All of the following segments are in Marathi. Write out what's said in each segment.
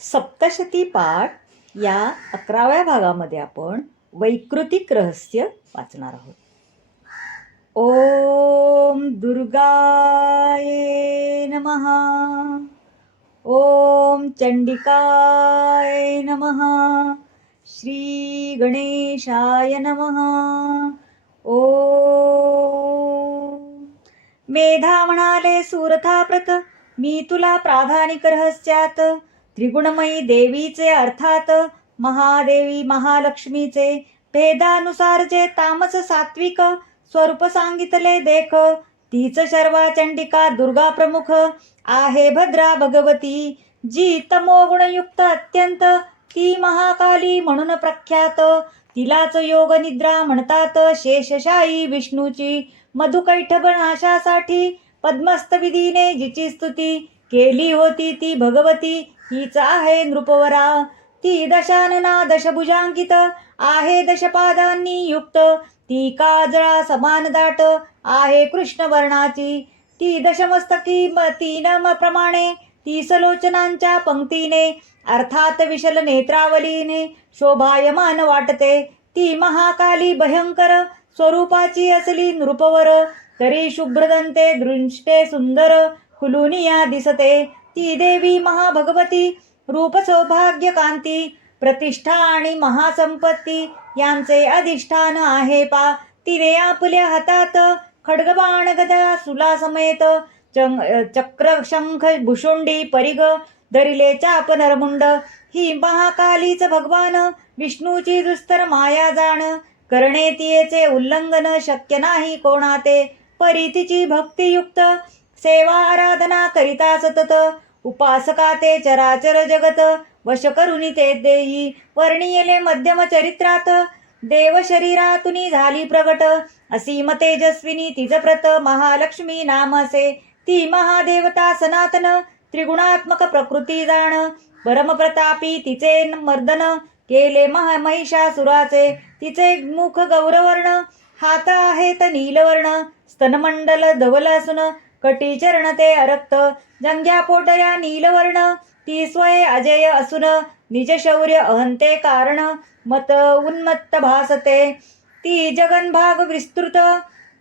सप्तशती पाठ या अकराव्या भागामध्ये आपण वैकृतिक रहस्य वाचणार आहोत. ओम दुर्गाय नमहा ओम चंडिकाय नमः. श्री गणेशाय नमः. ओ मेधा म्हणाले सुरथाप्रत मी तुला प्राधानिक रहस्यात त्रिगुणमयी देवीचे अर्थात महादेवी महालक्ष्मीचे भेदानुसार जे तामस सात्विक स्वरूप सांगितले देख. तीच शर्वा चंडिका दुर्गा प्रमुख आहे भद्रा भगवती. जी तमोगुणयुक्त अत्यंत ती महाकाली म्हणून प्रख्यात. तिलाच योग निद्रा म्हणतात शेषशाही विष्णूची. मधुकैठभ नाशासाठी पद्मस्त विधीने जिची स्तुती. केली होती ती भगवती. हीच आहे नृपवरा. ती दशानना दशभुजांकित. आहे दशपादांनी युक्त. ती काजळा समान दाट. आहे कृष्ण वर्णाची ती दशमस्तकी म- तीन प्रमाणे. ती सलोचनांच्या पंक्तीने. अर्थात विशल नेत्रावलीने शोभायमान वाटते. ती महाकाली भयंकर. स्वरूपाची असली नृपवर. तरी शुभ्रदंते दृष्टे सुंदर. खुलुनिया दिसते. ती देवी महाभगवती रूप सौभाग्य कांती प्रतिष्ठा आणि महासंपत्ती यांचे अधिष्ठान आहे पा. तिने आपल्या हातात खडगबाण गदा सुला समेत चक्र शंख भुषुंडी परिग दरिले चाप नरमुंड ही महाकालीच भगवान विष्णूची दुस्तर माया जाण करणे तियेचे उल्लंघन शक्य नाही कोणाते परितीची भक्तियुक्त सेवा आराधना करिता सतत उपासका ते चराचर जगत वश करुनी ते देई वर्णियले मध्यम चरित्रात देव शरीरातुनी झाली प्रगट असीम तेजस्विनी तिज प्रत महालक्ष्मी नाम असे ती महादेवता सनातन त्रिगुणात्मक प्रकृती जाण परमप्रतापी तिचे मर्दन केले महा महिषासुराचे तिचे मुख गौरवर्ण हात आहेत नीलवर्ण स्तनमंडल धवल असून कटी चरण ते अरक्त जंग्या पोटया नीलवर्ण ती स्वय अजय असून निज शौर्य अहंते कारण मत उन्मत्त भासते. ती जगन भाग विस्तृत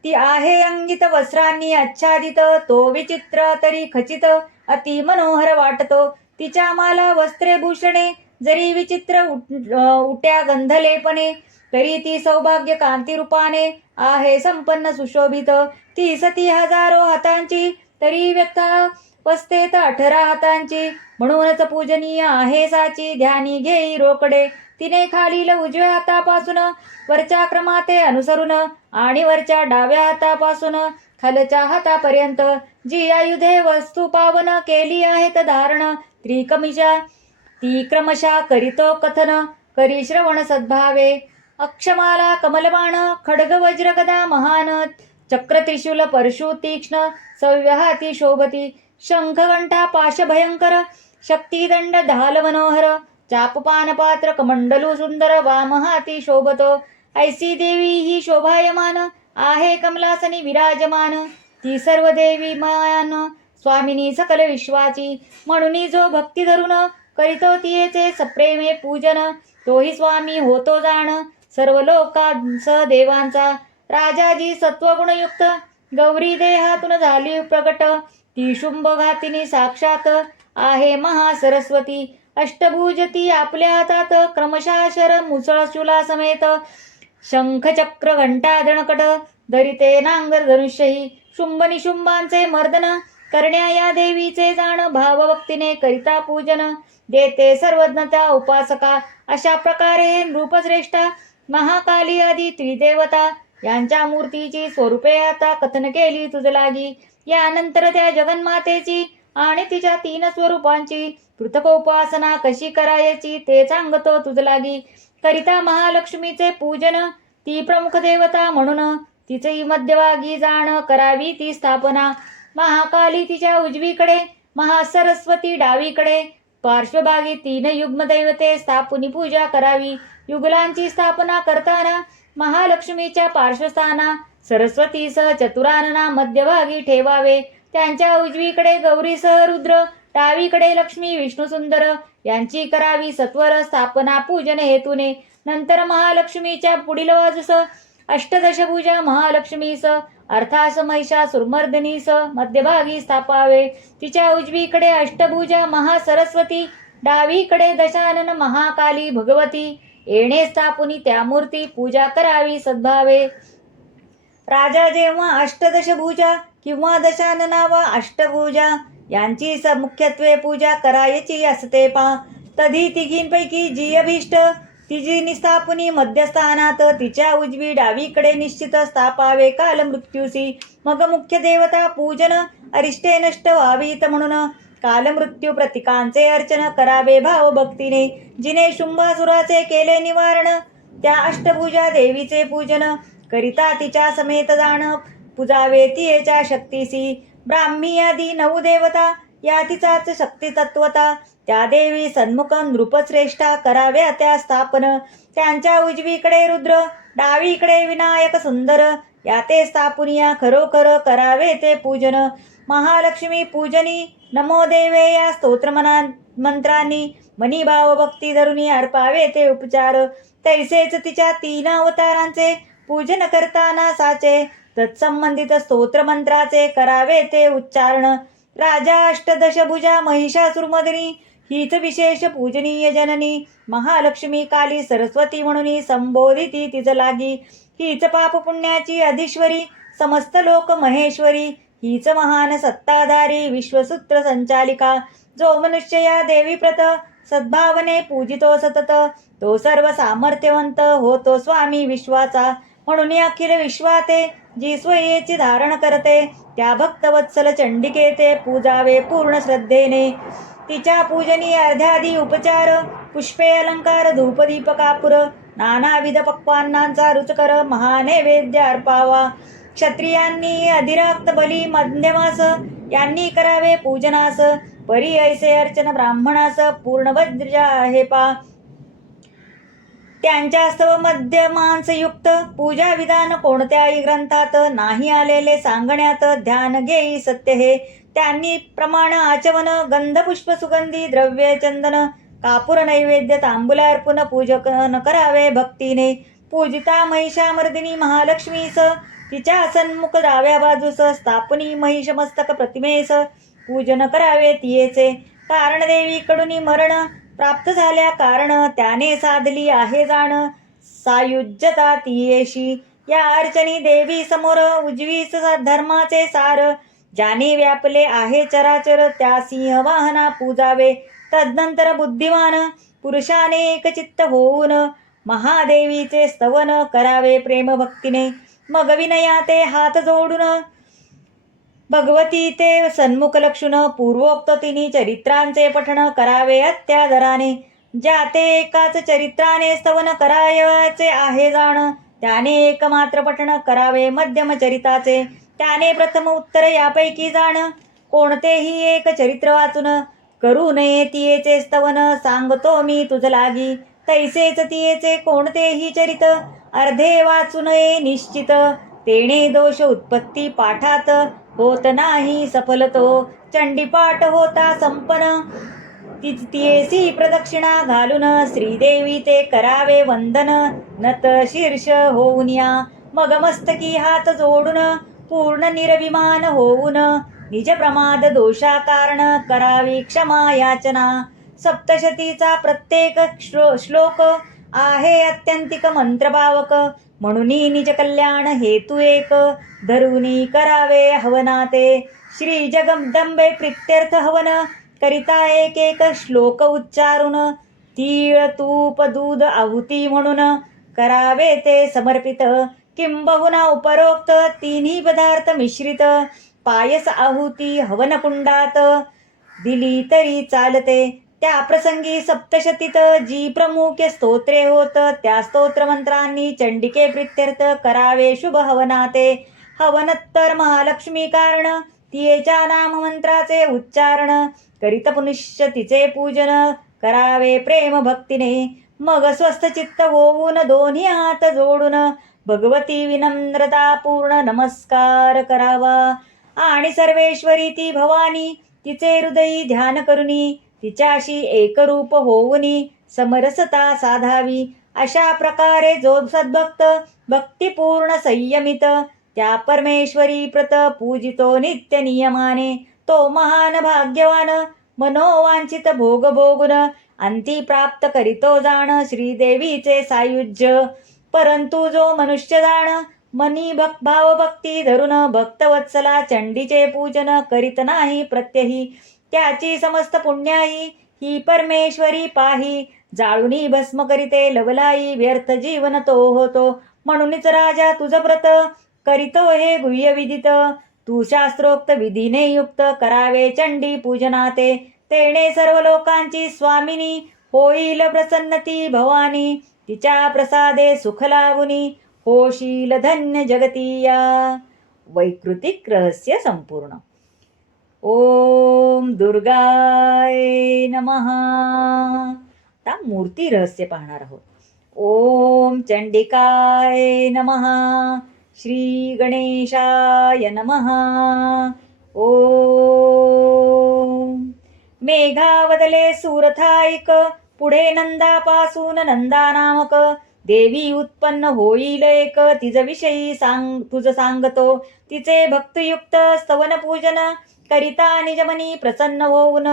ती आहे अंगित वस्त्रांनी आच्छादित तो विचित्र तरी खचित अति मनोहर वाटतो. तिच्या माला वस्त्रे भूषणे जरी विचित्र उट- उट्या गंधलेपणे तरी ती सौभाग्य कांती रूपाने आहे संपन्न सुशोभित. ती सती हजारो हातांची तरी व्यथा पस्तेत अठरा हातांची. म्हणूनच पूजनीय आहे साची ध्यानी घेई रोकडे. तिने खालील उजव्या हातापासून वरच्या क्रमाते अनुसरून आणि वरच्या डाव्या हातापासून खालच्या हातापर्यंत जी आयुधे वस्तू पावन केली आहेत धारण त्रिकमिशा ती क्रमशः करीतो कथन करी श्रवण सद्भावे. अक्षमाला कमलबाण खड्ग वज्रगदा महान चक्र त्रिशूल परशु तीक्ष्ण सव्यहाती शोभती शंखघंटा पाशभयंकर शक्तिदंड धाल मनोहर चापपानपात्र कमंडलू सुंदर वामहाती शोभतो ऐसी देवी ही शोभायमान आहे कमलासनी विराजमान ती सर्व देवी मायान स्वामिनी सकल विश्वाची म्हणून जो भक्ती धरून करीतो तियेचे सप्रेमे पूजन तोही स्वामी होतो जाण सर्व लोकांस देवांचा राजाजी सत्वगुणयुक्त गौरी देहातून झाली प्रकट ती शुंभ घातिनी साक्षात आहे महासरस्वती. अष्टभुज ती आपल्या हातात क्रमशः शर मुसळ चुला समेत. शंख चक्र घंटा दणकट दरिते नांगर धनुष्यही शुंभ निशुंभांचे मर्दन करण्या या देवीचे जाण भावभक्तीने करिता पूजन देते सर्वज्ञता उपासका. अशा प्रकारे नृपश्रेष्ठा महाकाली आदी त्रिदेवता यांच्या मूर्तीची स्वरूपे आता कथन केली तुझलागी यानंतर त्या जगन्मातेची आणि तिच्या तीन स्वरूपांची पृथक उपासना कशी करायची ते सांगतो तुझलागी करिता महालक्ष्मीचे पूजन ती प्रमुख देवता म्हणून तिचेही मध्यभागी जाण करावी ती स्थापना. महाकाली तिच्या उजवीकडे महासरस्वती डावीकडे पार्श्वभागी तीन युग्म स्थापनी पूजा करावी. युगलांची स्थापना करताना महालक्ष्मीच्या पार्श्वस्थाना सरस्वतीसह चतुरानना मध्यभागी ठेवावे. त्यांच्या उजवीकडे गौरीसह रुद्र डावीकडे लक्ष्मी विष्णुसुंदर यांची करावी सत्वर स्थापना पूजन हेतूने. नंतर महालक्ष्मीच्या पुढील बाजूस अष्टदशभुजा महालक्ष्मीस अर्थास महिषासुरमर्दिनीस मध्यभागी स्थापावे. तिच्या उजवीकडे अष्टभुजा महासरस्वती डावीकडे दशानन महाकाली भगवती. येणे स्थापुनी त्या मूर्ती पूजा करावी सद्भावे. राजा जेव्हा अष्टदशभुजा किंवा दशानना वा अष्टभुजा यांची स मुख्यत्वे पूजा करायची असते पा. तधी तिघींपैकी जी अभिष्ट तिची निस्थापनी मध्यस्थानात तिच्या उजवी डावीकडे निश्चित स्थापावे काल मृत्यूसी मग मुख्य देवता पूजन अरिष्टे नष्ट व्हावीत म्हणून कालमृत्यू प्रतिकांचे अर्चन करावे भाव भक्तीने जिने शुंभासुराचे केले निवारण त्या अष्टभुजा देवीचे पूजन करिता तिच्या समेत जाण. पुजावे तियेच्या शक्तीसी ब्राह्मी आदी नऊ देवता या तिचाच शक्ती तत्वता त्या देवी सन्मुख नृपश्रेष्ठा कराव्या त्या स्थापन. त्यांच्या उजवीकडे रुद्र डावीकडे विनायक सुंदर. या ते स्थापुनिया खरोखर करावे ते पूजन. महालक्ष्मी पूजनी नमो देवे या स्तोत्रमना मंत्रांनी मनीभाव भक्ती धरुनी अर्पावे ते उपचार. तैसेच तिच्या तीन अवतारांचे पूजन करताना साचे तत्संबंधित स्तोत्र मंत्राचे करावे ते उच्चारण. राजा अष्टदशभुजा महिषासुरमदिनी हीच विशेष पूजनीय जननी. महालक्ष्मी काली सरस्वती म्हणून संबोधिती तिच लागी. हीच पाप पुण्याची अधीश्वरी समस्त लोक महेश्वरी. हीच महान सत्ताधारी विश्वसूत्र संचालिका जो मनुष्य या देवी प्रत सद्भावने पूजितो सतत तो सर्व सामर्थ्यवंत होतो स्वामी विश्वाचा। म्हणून अखिल विश्वाते जी स्वयेची धारण करते त्या भक्तवत्सल चंडिके ते पूजावे पूर्ण श्रद्धेने। तिच्या पूजनी अर्ध्यादी उपचार पुष्पे अलंकार धूपदीपकापुर नानाविध पक्वान्नांचा रुचकर महानैवेद्य अर्पावा। क्षत्रियांनी अधिराक्त बली मध्यमास यांनी करावे पूजनास परी ऐसे अर्चन ब्राह्मणास पूर्ण हे आहे पा. त्यांच्या स्तव मध्य मांसयुक्त पूजा विधान कोणत्याही ग्रंथात नाही आलेले सांगण्यात ध्यान घेई सत्य हे. त्यांनी प्रमाण आचवन गंधपुष्प सुगंधी द्रव्य चंदन कापूर नैवेद्य तांबुला अर्पण पूजन करावे भक्तीने. पूजिता महिषामर्दिनी महालक्ष्मीस तिच्या सन्मुख डाव्या बाजूस स्थापनी महिष मस्तक प्रतिमेस पूजन करावे तियेचे. कारण देवीकडून मरण प्राप्त झाल्या कारण त्याने साधली आहे जाण. सायुज्यता तियेशी. या अर्चनी देवी समोर उजवीस धर्माचे सार. ज्याने व्यापले आहे चराचर त्या सिंह वाहना पूजावे. तदनंतर बुद्धिमान पुरुषाने एकचित्त होऊन महादेवीचे स्तवन करावे प्रेमभक्तीने. मग विनया ते हात जोडून भगवती ते सन्मुख लक्षुण पूर्वोक्त तिन्ही चरित्रांचे पठण करावे अत्यादराने. ज्या ते एकाच चरित्राने स्तवन करायचे आहे जाण त्याने एकमात्र पठण करावे मध्यम चरिताचे. त्याने प्रथम उत्तर यापैकी जाण कोणतेही एक चरित्र वाचून करू नये तियेचे स्तवन सांगतो मी तुझ लागी. तैसेच तियेचे कोणतेही चरित? अर्धे वाचू नये निश्चित. तेणे दोष उत्पत्ती पाठात. होत नाही सफल तो चंडीपाठ होता संपन्न तीच तियेसी प्रदक्षिणा घालून श्रीदेवी ते करावे वंदन. नत शीर्ष होऊन या. मग मस्तकी हात जोडून पूर्ण निर्विमान होऊन. निज प्रमाद दोषा कारण करावी क्षमा याचना. सप्तशतीचा प्रत्येक श्लो श्लोक आहे अत्यंतिक मंत्रभावक म्हणून निज कल्याण हेतू एक. धरुनी करावे हवनाते. श्री जगदंबे प्रित्यर्थ हवन. करिता एक एक श्लोक उच्चारून. तीळ तूप दूध आहुती म्हणून करावे ते समर्पित. किंबहुना उपरोक्त तिन्ही पदार्थ मिश्रित. पायस आहुती हवनकुंडात. दिली तरी चालते. त्या प्रसंगी सप्तशतीत जी प्रमुख स्तोत्रे होत त्या स्तोत्र मंत्रांनी चंडिके प्रित्यर्थ करावे शुभ हवनाते हवनत्तर महालक्ष्मी कारण तियेच्या नाममंत्राचे उच्चारण. करीत पुनिश्य तिचे पूजन करावे प्रेम भक्तीने. मग स्वस्थ चित्त होऊन दोन्ही हात जोडून भगवती विनम्रता पूर्ण नमस्कार करावा. आणि सर्वेश्वरी ती भवानी तिचे हृदयी ध्यान करुनी. तिच्याशी एकरूप होऊनी समरसता साधावी. अशा प्रकारे जो सद्भक्त भक्तिपूर्ण संयमित त्या परमेश्वरी प्रत पूजितो नित्य नियमाने. तो महान भाग्यवान मनोवांछित भोग भोगुन अंती प्राप्त करीतो जाण श्रीदेवीचे सायुज्य. परंतु जो मनुष्य जाण मनी भक भाव भक्ती धरून भक्तवत्सला चंडीचे पूजन करीत नाही प्रत्यही त्याची समस्त पुण्याई ही परमेश्वरी पाही. जाळूनी भस्म करीते लवलाई व्यर्थ जीवन तो होतो. म्हणूनच राजा तुझ व्रत करीतो हे गुह्य विदित. तू शास्त्रोक्त विधीने युक्त करावे चंडी पूजनाते. तेने सर्व लोकांची स्वामिनी होईल प्रसन्नती भवानी. तिच्या प्रसादे सुख लावुनी होशील धन्य जगतीया. वैकृतिक रहस्य संपूर्ण. ओम दुर्गाय नमः. आता मूर्ती रहस्य पाहणार आहोत. ओम चंडिकाय नमः. श्री गणेशाय नमः. ओम. मेघावदले सुरथाईक पुढे नंदापासून नंदा नामक देवी उत्पन्न होईल एक तिज विषयी सांग तुझ सांगतो. तिचे भक्तयुक्त स्तवन पूजन करिता निजमनी प्रसन्न होऊन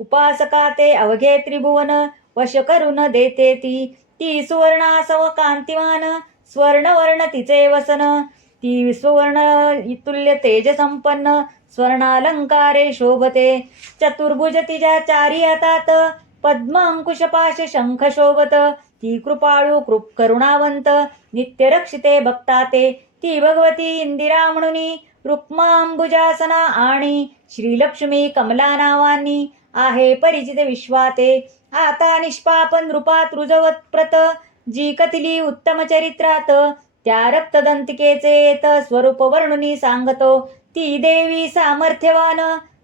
उपासका ते अवघे त्रिभुवन वश करून देते ती. ती सुवर्णासव कांतिमान स्वर्णवर्ण तिचे वसन. ती सुवर्ण तुल्य तेज संपन्न स्वर्णालंकारे शोभते. चतुर्भुज तिच्या चारी हातात पद्म अंकुश पाश शंख शोभत. ती कृपाळू कृप करुणावंत नित्य रक्षिते भक्ताते ती भगवती इंदिरा म्हणून रुक्मांबुजासना आणि श्रीलक्ष्मी कमला नावानी आहे परिचित विश्वाते. आता निष्पापन रूपात रुजवत प्रत जी कथिली उत्तम चरित्रात. त्या रक्तदंतिकेचे येत स्वरूप वर्णुनी सांगतो. ती देवी सामर्थ्यवान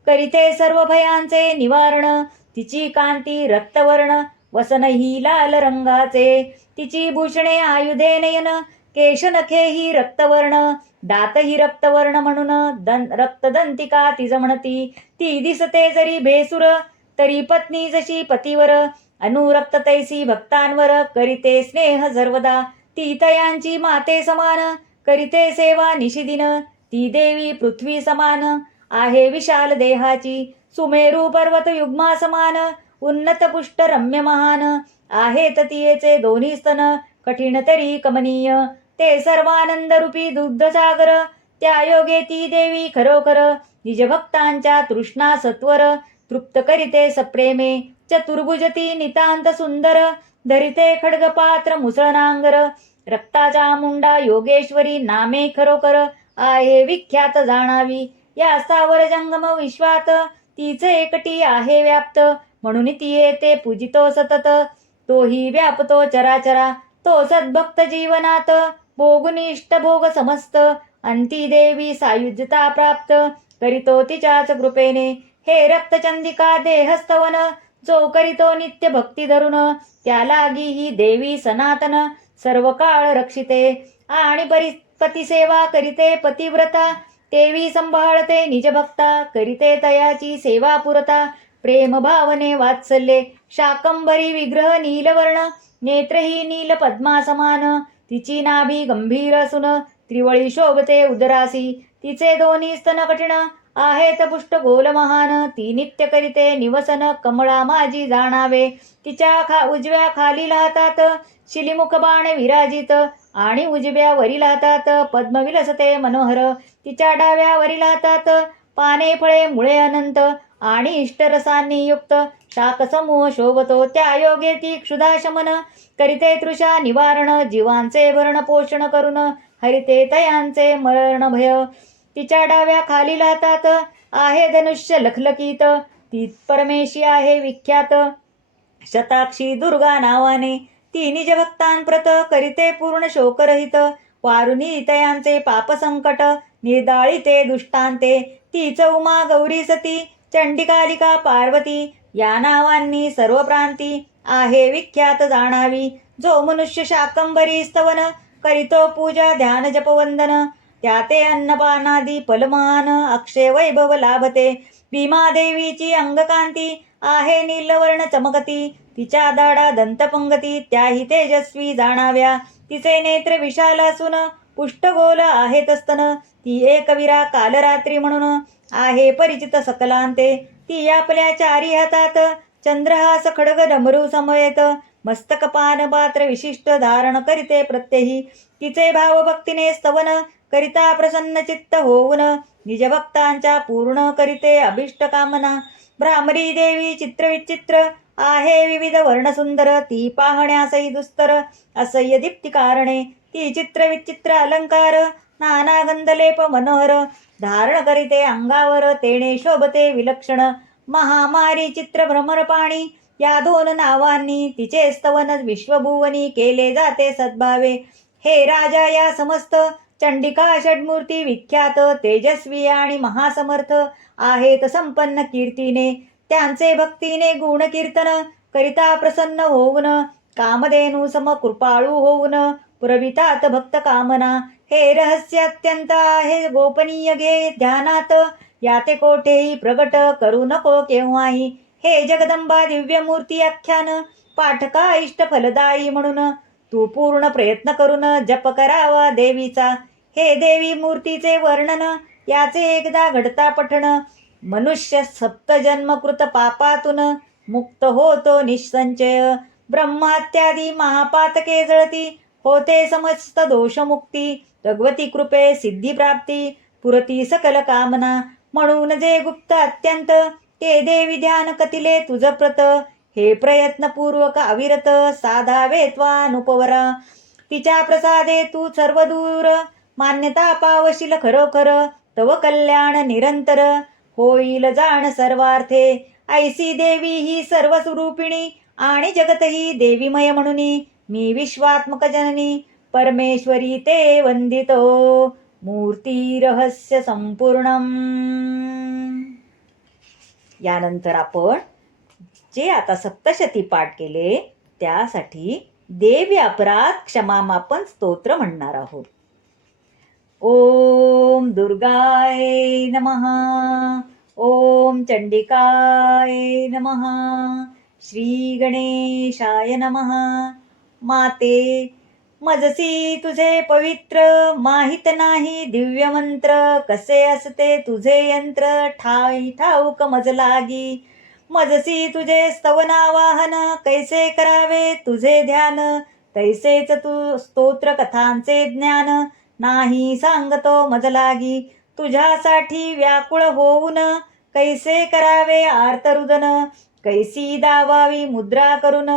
करीते सर्व भयांचे निवारण. तिची कांती रक्तवर्ण वसन ही लाल रंगाचे. तिची भूषणे आयुधे नयन केशनखे ही रक्तवर्ण दात ही रक्तवर्ण म्हणून दं रक्तदंतिका तिज म्हणती. ती दिसते जरी भेसुर तरी पत्नी जशी पतीवर. अनुरक्त तैसी भक्तांवर करीते स्नेह सर्वदा. ती तयांची माते समान करीते सेवा निशिदिन. ती देवी पृथ्वी समान आहे विशाल देहाची. सुमेरू पर्वत युग्मा समान उन्नत पुष्ट रम्य महान. आहेत तियेचे दोन्ही स्तन कठीण तरी कमनीय. ते सर्वानंद रूपी दुग्धसागर त्या योगे ती देवी खरोखर निज भक्तांच्या तृष्णा सत्वर तृप्त करीते सप्रेमे चतुर्भुजती नितांत सुंदर धरिते खडगपात्र मुसळनांगर रक्ताचा मुंडा योगेश्वरी नामे खरोखर आहे विख्यात जाणावी या स्थावर जंगम विश्वात तिचे एकटी आहे व्याप्त म्हणून ती येते पूजितो सतत तोही व्यापतो चराचरा तो सद्भक्त जीवनात भोगुनी इष्टभोग समस्त अंती देवी सायुज्यता प्राप्त करीतो तिच्याच कृपेने हे रक्तचंदिका देहस्तवन जो करीतो नित्य भक्ती धरून त्यालागी ही देवी सनातन सर्व काळ रक्षिते आणि परी पतिसेवा करीते पतिव्रता देवी संभाळते निज भक्ता करीते तयाची सेवा पुरता प्रेम भावने वात्सल्ये शाकंभरी विग्रह नीलवर्ण नेत्रही नील पद्मा समान तिची नाभी गंभीर असून त्रिवळी शोभते उदरासी. तिचे दोन्ही स्तन कठीण आहेत पुष्ट गोल महान. ती नित्य करीते निवसन कमळा माझी जाणावे. तिच्या खा उजव्या खाली हातात शिलीमुख बाण विराजित. आणि उजव्या वरील हातात पद्मविलसते मनोहर. तिच्या डाव्या वरील हातात पाने फळे मुळे अनंत. आणि इष्टरसांनी युक्त शाकसमूह शोभतो त्या योगे ती क्षुधाशमन करीते तृषा निवारण जीवांचे भरण पोषण करून हरिते तयांचे मरण भय. तिच्या डाव्या खाली लातात आहे धनुष्य लखलकीत. ती परमेशी आहे विख्यात. शताक्षी दुर्गा नावाने ती निज भक्तांप्रत करीते पूर्ण शोकरहित. वारुनी तयांचे पाप संकट निर्दाळिते दुष्टांते. तीच उमा गौरी सती चंडिकालिका पार्वती या नावांनी सर्व प्रांती आहे विख्यात जाणावी. जो मनुष्य शाकंभरी स्तवन करीतो पूजा ध्यान जपवंदन त्या ते अन्नपानादी फलमान अक्षय वैभव लाभते. भीमादेवीची अंगकांती आहे नीलवर्ण चमकती. तिच्या दाडा दंतपंगती त्याही तेजस्वी जाणाव्या. तिचे नेत्र विशाल असून पुष्टगोल आहेत स्तन. ती एकवीरा कालरात्री म्हणून आहे परिचित सकलांते. ती आपल्या चारी हातात. चंद्रहास खडग डमरू समयेत मस्तक पान पात्र विशिष्ट धारण करीते प्रत्यही. तिचे भाव भक्तीने स्तवन करिता प्रसन्न चित्त होऊन निज भक्तांच्या पूर्ण करीते अभिष्ट कामना. भ्रामरी देवी चित्रविचित्र आहे विविध वर्णसुंदर. ती पाहण्यासही दुस्तर. असह्य दीप्ती कारणे ती चित्रविचित्र अलंकार. नाना गंधलेप मनोहर. धारण करीते अंगावर तेणे शोभते विलक्षण. महामारी चित्र भ्रमरपाणी या दोन नावांनी तिचे स्तवन विश्वभुवनी केले जाते सद्भावे. हे राजा या समस्त चंडिका षडमूर्ती विख्यात तेजस्वी आणि महासमर्थ आहेत संपन्न कीर्तीने. त्यांचे भक्तीने गुण कीर्तन करिता प्रसन्न होऊन कामधेनु सम कृपाळू होऊन पुरवितात भक्त कामना. हे रहस्य अत्यंत आहे. गोपनीय घे ध्यानात. याते कोठेही प्रगट करू नको केव्हाही. हे जगदंबा दिव्यमूर्ती आख्यान. पाठका इष्ट फलदायी म्हणून. तू पूर्ण प्रयत्न करून जप करावा देवीचा. हे देवी मूर्तीचे वर्णन. याचे एकदा घडता पठण मनुष्य सप्तजन्मकृत पापातून मुक्त होतो निसंचय. ब्रह्मात्यादी महापातके जळती. होते समस्त दोषमुक्ती. भगवती कृपे सिद्धी प्राप्ती पुरती सकल कामना. म्हणून जे गुप्त अत्यंत ते देवी ध्यान कतिले तुझ प्रत. हे प्रयत्नपूर्वक अविरत साधावे त्वानुपवर. तिच्या प्रसादे तू सर्व दूर. मान्यता पावशील खरोखर. तव कल्याण निरंतर. होईल जाण सर्वार्थे. ऐसी देवी ही सर्व स्वरूपिणी आणि जगत ही देवीमय म्हणून. मी विश्वात्मक जननी. परमेश्वरी ते वंदितो मूर्ती रहस्य संपूर्णम। यानंतर आपण जे आता सप्तशती पाठ केले त्यासाठी देवी अपराध क्षमामापन स्तोत्र म्हणणार आहोत. ओम दुर्गाय नमहा ओम चंडिकाय नमहा श्री गणेशाय नमः। माते मजसी तुझे पवित्र माहीत नाही दिव्य मंत्र. कसे असते तुझे यंत्र? ठाई ठाऊक मज लागी. मजसी तुझे स्तवनावाहन कैसे करावे तुझे ध्यान? तैसेच तू स्तोत्र कथांचे ज्ञान. नाही सांगतो मज लागी. तुझ्यासाठी व्याकुळ होऊन कैसे करावे आर्तरुदन कैसी दावावी मुद्रा करून?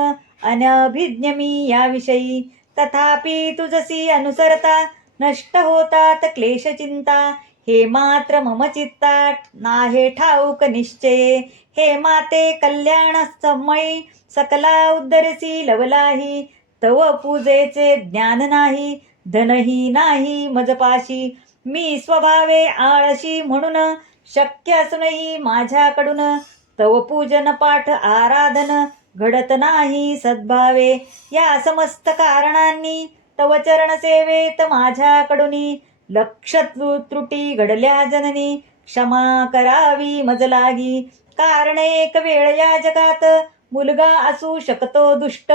अनभिज्ञ मी याविषयी. तथापि तुझसी अनुसरता नष्ट होतात क्लेश चिंता. हे मात्र मम चित्ता नाहे ठाऊक निश्चये. हे माते कल्याण समयी सकला उद्धरसी लवलाही. तव पूजेचे ज्ञान नाही. धनही नाही मजपाशी. मी स्वभावे आळशी म्हणून. शक्य असूनही माझ्याकडून. तव पूजन पाठ आराधन. घडत नाही सद्भावे. या समस्त कारणांनी तव चरण सेवेत माझ्याकडून. लक्ष त्रू- त्रुटी घडल्या जननी. क्षमा करावी मज लागी कारण एक वेळ या जगात मुलगा असू शकतो दुष्ट.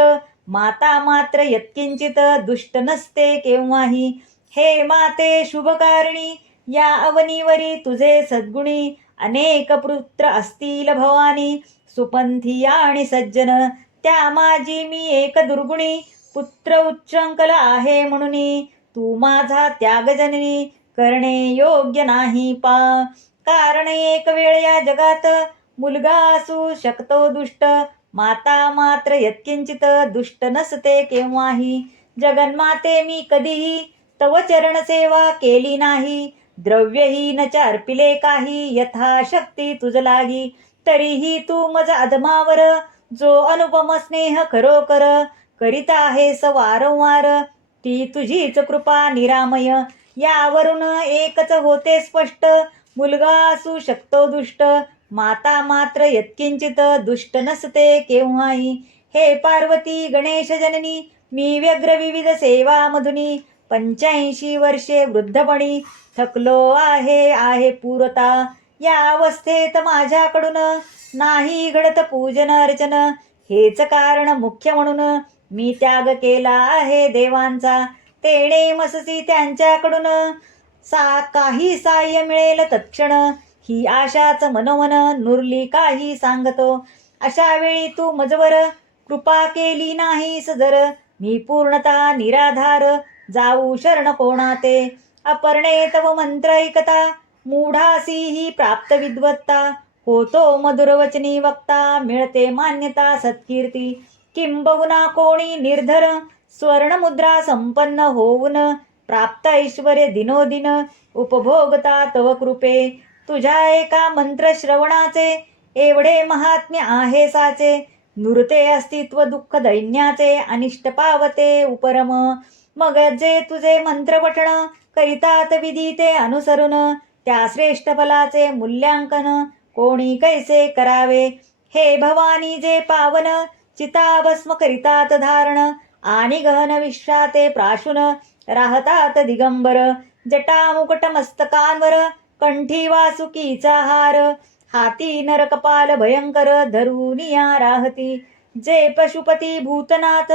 माता मात्र यत्किंचित दुष्ट नसते केव्हाही. हे माते शुभकारिणी या अवनीवरी तुझे सद्गुणी. अनेक पुत्र असतील भवानी. सुपंथिया आणि सज्जन त्या माझी मी एक दुर्गुणी पुत्र उच्चंकल आहे म्हणून तू माझा त्यागजननी करणे योग्य नाही पा. कारण एक वेळ या जगात मुलगा असू शकतो दुष्ट माता मात्र यत्किंचित दुष्ट नसते केव्हाही. जगन्माते मी कधीही तव चरण सेवा केली नाही द्रव्यहीन अर्पिले काही यथाशक्ती तुझ लागी. तरीही तू मज अदमावर जो अनुपम स्नेह खरोखर करीत आहेस वारंवार ती तुझीच कृपा निरामय यावरून एकच होते स्पष्ट मुलगा असू शकतो दुष्ट माता मात्र यत्किंचित दुष्ट नसते केव्हाही. हे पार्वती गणेश जननी मी व्यग्र विविध सेवा मधुनी पंच्याऐंशी वर्षे वृद्धपणी थकलो आहे आहे पूरता या अवस्थेत माझ्याकडून नाही घडत पूजन अर्चन. हेच कारण मुख्य म्हणून मी त्याग केला आहे देवांचा. तेणे मससी त्यांच्याकडून सा काही साह्य मिळेल तत्क्षण. ही आशाच मनोमन नुरली काही सांगतो. अशा वेळी तू मजवर कृपा केली नाहीस जर. मी पूर्णता निराधार जाऊ शरण कोणाते? अपर्णे तव मंत्र ऐकता मूढासी ही प्राप्त विद्वत्ता होतो मधुरवचनी वक्ता मिळते मान्यता सत्कीर्ती. किंबहुना कोणी निर्धर स्वर्णमुद्रा संपन्न होऊन प्राप्त ऐश्वर दिनोदिन उपभोगता तव कृपे. तुझ्या एका मंत्र श्रवणाचे एवढे महात्म्य आहे साचे. नुरते अस्तित्व दुःख दैन्याचे अनिष्ट पावते उपरम. मग जे तुझे मंत्र पठण करितात विधी ते अनुसरून त्या श्रेष्ठ फलाचे मूल्यांकन कोणी कैसे करावे? हे भवानी जे पावन चिताभस्म करितात धारण आणि गहन विश्राते प्राशुन राहतात दिगंबर. जटा मुकट मस्तकांवर कंठी वासुकीचा हार हाती नरकपाल भयंकर धरुनिया राहती. जे पशुपती भूतनाथ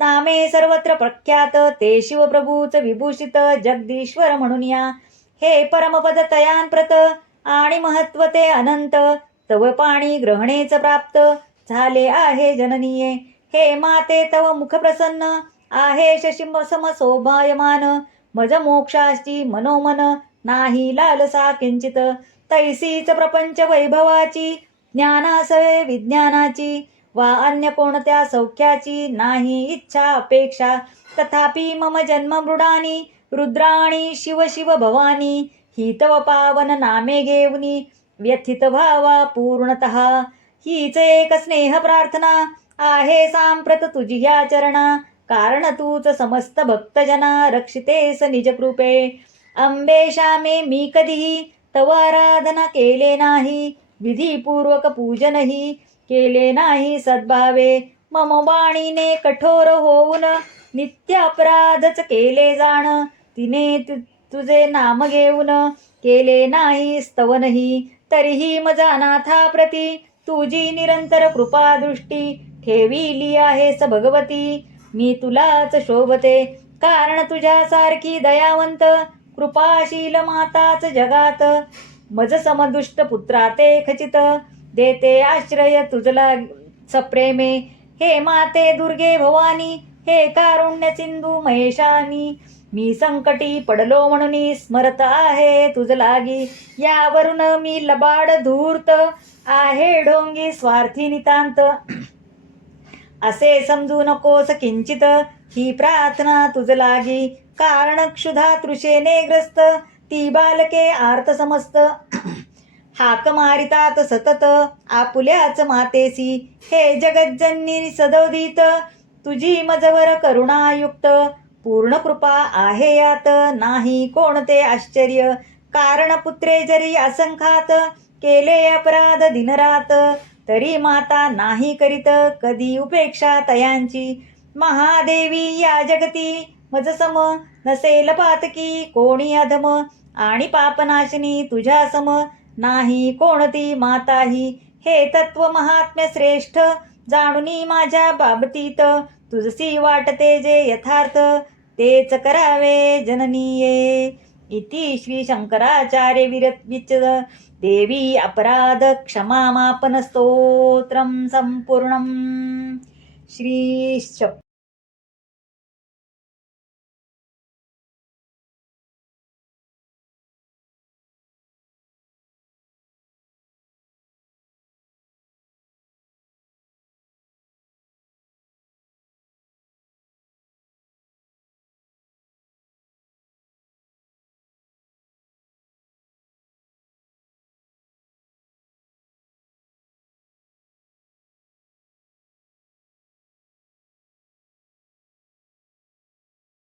नामे सर्वत्र प्रख्यात ते शिवप्रभूच विभूषित जगदीश्वर म्हणून या हे परमपद तयान प्रत आणि महत्त्व ते अनंत. तव पाणी ग्रहणेच प्राप्त झाले आहे जननीये. हे माते तव मुख प्रसन्न आहे शशिम सम शोभायमान. मज मोक्षाची मनोमन नाही लालसा किंचित. तैसीच प्रपंच वैभवाची ज्ञानासवे विज्ञानाची. वा अन्य कोणत्या सौख्याची नाही इच्छा अपेक्षा. तथापि मम जन्म मृडानी रुद्राणी शिव शिव भवानी ही तव पावन नामे घेऊनी व्यथित भावा पूर्णतः। हीच एक स्नेह प्रार्थना आहे सांप्रत तुझी ह्या चरणा कारण तूच समस्त भक्तजना रक्षितेस निज कृपे। अंबेशामे मी कधीही तव आराधना केले नाही विधीपूर्वक पूजनही केले नाही सद्भावे। मम बाणीने कठोर होऊन नित्य अपराधच केले जाण. तिने तु तुझे नाम घेऊन केले नाही स्तवनही तरीही मजा अनाथा प्रती. तुझी निरंतर कृपा दृष्टी ठेविली आहेस भगवती. मी तुलाच शोभते कारण तुझ्यासारखी दयावंत कृपाशील माताच जगात. मज समदुष्ट पुत्रा ते खचित देते आश्रय तुझला सप्रेमे हे माते दुर्गे भवानी हे कारुण्य सिंधू महेशानी. मी संकटी पडलो म्हणून स्मरत आहे तुझ लागी. यावरून मी लबाड धूर्त आहे ढोंगी स्वार्थी नितांत. असे समजू नकोस किंचित. ही प्रार्थना तुझ लागी. कारण क्षुधा तृषेने ग्रस्त ती बालके आर्त समस्त. हाक मारितात सतत. आपुल्याच मातेसी. हे जगज्जननी सदोदित. तुझी मजवर करुणायुक्त पूर्ण कृपा आहे यात. नाही कोणते आश्चर्य. कारण पुत्रे जरी असंखात केले अपराध दिनरात. तरी माता नाही करीत कधी उपेक्षा तयांची. महादेवी या जगती मज सम नसेल पातकी कोणी अधम. आणि पापनाशिनी तुझ्या सम. नाही कोणती माताही. हे तत्व महात्म्य श्रेष्ठ. जाणुनी माझ्या बाबतीत. तुझसी वाटते जे यथार्थ तेच करावे जननीये. इति श्री शंकराचार्य विरत देवी अपराध क्षमामापन स्तोत्रम संपूर्ण श्री